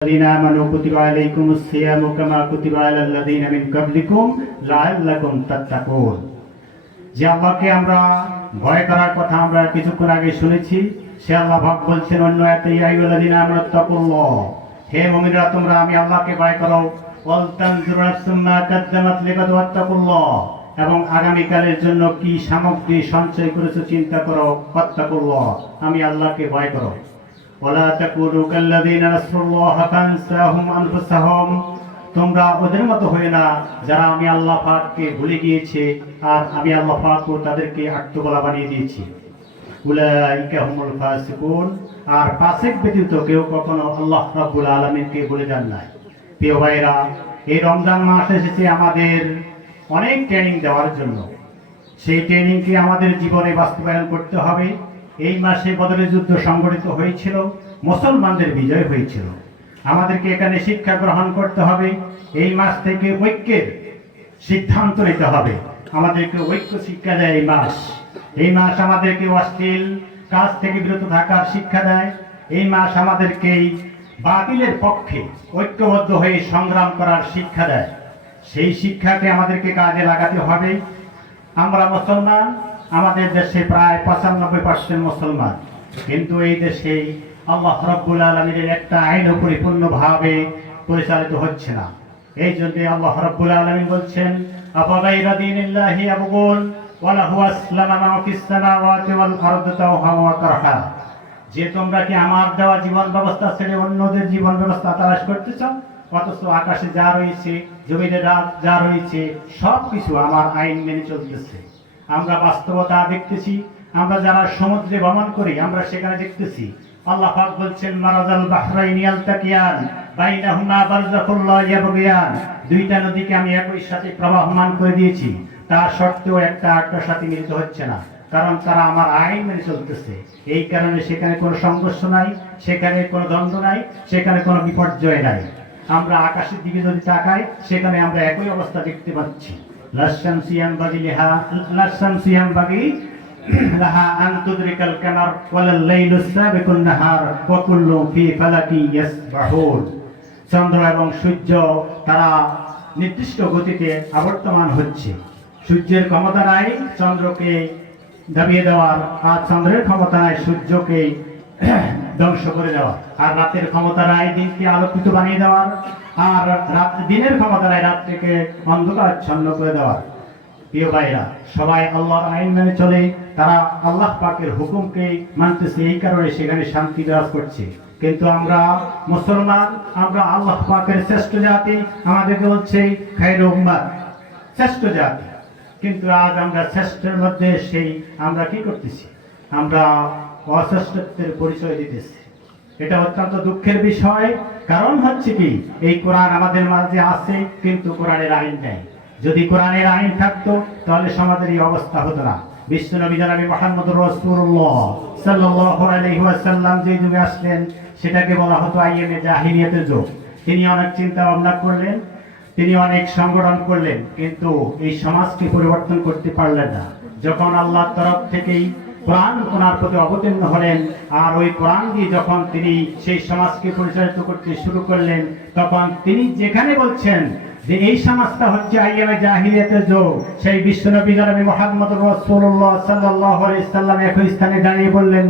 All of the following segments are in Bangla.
الذين آمنوا كتب عليكم الصيام كما كتب على الذين من قبلكم لعلكم تتقون যে আল্লাহকে আমরা ভয় করার কথা আমরা কিছুক্ষণ আগে শুনেছি সে আল্লাহ ভাগ বলছেন অন্য এতে ইয়াইউল্লাযিনা আমানু তাকুল্লাহ হে মুমিনরা তোমরা আমি আল্লাহকে ভয় করো ওয়াল তানজুরু নাফসুম মা কাদ্দামাত লিগাদ ওয়াত্তাকুল্লাহ এবং আগামীকালের জন্য কি সামগ্রী সঞ্চয় করেছো চিন্তা করো ওয়াত্তাকুল্লাহ আমি আল্লাহকে ভয় করো ওলা তাকুনু কাল্লাযীনা নাসুল্লাহ ফানসাহুম আনফুসাহুম তোমরা ওদের মতো হয়ে না, যারা আমি আল্লাহ পাককে ভুলে গিয়েছে, আর আমি আল্লাহ পাকও তাদেরকে আত্মগোলা বানিয়ে দিয়েছি। উলাইকা হুমুল ফাসিকুন। আর ফাসিক ব্যতীত কেউ কখনো আল্লাহ রাব্বুল আলামিনকে ভুলে যান নাই। প্রিয় ভাইরা এই রমজান মাস এসেছে আমাদের অনেক ট্রেনিং দেওয়ার জন্য। সেই ট্রেনিংকে আমাদের জীবনে বাস্তবায়ন করতে হবে। এই মাসে বদরের যুদ্ধ সংগঠিত হয়েছিল, মুসলমানদের বিজয় হয়েছিল। আমাদেরকে এখানে শিক্ষা গ্রহণ করতে হবে, এই মাস থেকে ঐক্যের সিদ্ধান্ত নিতে হবে। আমাদেরকে ঐক্য শিক্ষা দেয় এই মাস। এই মাস আমাদেরকে অশ্লীল কাজ থেকে বিরত থাকার শিক্ষা দেয়। এই মাস আমাদেরকে বাতিলের পক্ষে ঐক্যবদ্ধ হয়ে সংগ্রাম করার শিক্ষা দেয়। সেই শিক্ষাকে আমাদেরকে কাজে লাগাতে হবে। আমরা মুসলমান আমাদের দেশে প্রায় পঁচানব্বই পার্সেন্ট মুসলমান। কিন্তু এই দেশে আল্লাহ রব্বুল আলমীর একটা আইনও পরিপূর্ণভাবে পরিচালিত হচ্ছে না। এই জন্য আল্লাহ রব্বুল আলমী বলছেন যে তোমরা কি আমার দেওয়া জীবন ব্যবস্থা ছেড়ে অন্যদের জীবন ব্যবস্থা তালাশ করতে চাও? অথচ আকাশে যা রয়েছে, জমিনে যা- যা রয়েছে সব কিছু আমার আইন মেনে চলতেছে। আমরা বাস্তবতা দেখতেছি, আমরা যারা সমুদ্রে ভ্রমণ করি, আমরা সেখানে দেখতেছি। আল্লাহ পাক বলছেন, মারাজাল বাহরাইনি আলতাকিয়ান বাইনাহুমা বারজাখুল লা ইয়াবগিয়ান। দুইটা নদীকে আমি একই সাথে প্রবাহমান করে দিয়েছি। তা সত্ত্বেও একটা আটটার সাথে মিলিত হচ্ছে না, কারণ তারা আমার আইন মেনে চলতেছে। এই কারণে সেখানে কোনো সংঘর্ষ নাই, সেখানে কোনো দ্বন্দ্ব নাই, সেখানে কোনো বিপর্যয় নাই। আমরা আকাশের দিকে যদি তাকাই, সেখানে আমরা একই অবস্থা দেখতে পাচ্ছি। লাসাম সিয়াম বাগি লাহা আন তুদরিকাল কামার, ওয়ালাল লাইলু সাবিকুন নাহার, ওয়া কুল্লুম ফি ফালাকি ইয়াসবাহুন। চন্দ্র এবং সূর্য, তারা নির্দিষ্ট গতিতে আবর্তমান হচ্ছে। সূর্যের ক্ষমতা নাই, চন্দ্রকে দাবিয়ে দেওয়ার, আর চন্দ্রের ক্ষমতা নাই, সূর্যকে ধ্বংস করে দেওয়া আর রাতের ক্ষমতা নাই, দিনকে আলোকিত বানিয়ে দেওয়ার। আর রাত, দিনের ক্ষমতা নাই রাত্রিকে অন্ধকারাচ্ছন্ন করে দেওয়ার প্রিয় ভাইরা, সবাই আল্লাহর আইন মেনে চলে, তারা আল্লাহ পাকের হুকুমকে মানতেছে, এই কারণে সেখানে শান্তি বিরাজ করছে। কিন্তু আমরা মুসলমান, আমরা আল্লাহ পাকের শ্রেষ্ঠ জাতি, আমাদেরকে বলছে খাইর উম্মাদ শ্রেষ্ঠ জাতি। কিন্তু আজ আমরা শ্রেষ্ঠের মধ্যে সেই আমরা কি করতেছি? আমরা অশ্রেষ্ঠত্বের পরিচয় দিতেছি। এটা অত্যন্ত দুঃখের বিষয়। কারণ হচ্ছে কি, এই কোরআন আমাদের মাঝে আছে, কিন্তু কোরআনের আইন নেই। যদি কোরআনের আইন থাকতো, তাহলে সমাজের এই অবস্থা হতো না। বিশ্বনবী জানাবি মোহাম্মদ রসুল্লাহ আলাইহি যে যুগে আসলেন, সেটাকে বলা হতো আইএমএ জাহিলিয়াতের যুগ। তিনি অনেক চিন্তা ভাবনা করলেন, তিনি অনেক সংগঠন করলেন, কিন্তু এই সমাজকে পরিবর্তন করতে পারলেন না। যখন আল্লাহর তরফ থেকেই কোরআন ওনার প্রতি অবতীর্ণ হলেন আর ওই কোরআন দিয়ে যখন তিনি সেই সমাজকে পরিচালিত করতে শুরু করলেন, তখন তিনি যেখানে বলছেন যে এই সমাজটা হচ্ছে আইয়ামে জাহিলিয়াতের যুগ, সেই বিশ্বনবী জনাবি মোহাম্মদ রাসূলুল্লাহ সাল্লাল্লাহু আলাইহি সাল্লাম একই স্থানে দাঁড়িয়ে বললেন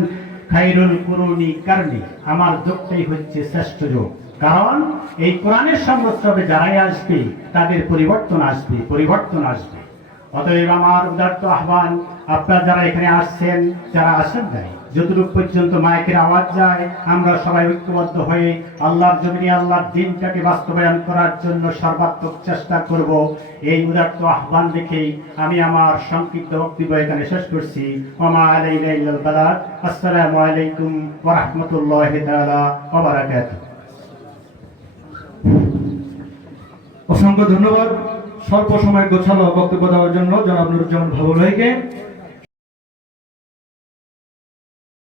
খাইরুল কুরুনি কারণী আমার যোগটাই হচ্ছে শ্রেষ্ঠ যোগ। কারণ এই কোরআনের সংস্রবে যারাই আসবে, তাদের পরিবর্তন আসবে পরিবর্তন আসবে। অতএব আমার উদার্ত আহ্বান, আপনারা যারা এখানে আসছেন, যারা আসেন নাই, যতটুকু পর্যন্ত মাইকের আওয়াজ যায়, আমরা সবাই ঐক্যবদ্ধ হয়ে আল্লাহর জমিনে আল্লাহর দিনটাকে বাস্তবায়ন করার জন্য সর্বাত্মক চেষ্টা করব। এই উদার্ত আহ্বান দেখেই আমি আমার সংক্ষিপ্ত বক্তব্য এখানে শেষ করছি। ওমা আসসালামু আলাইকুম ওয়া রাহমাতুল্লাহি তাআলা অসংখ্য ধন্যবাদ। স্বল্প সময় গোছালো বক্তব্য দেওয়ার জন্য জনাব নুরুজ্জামান ভাবুল ভাইকে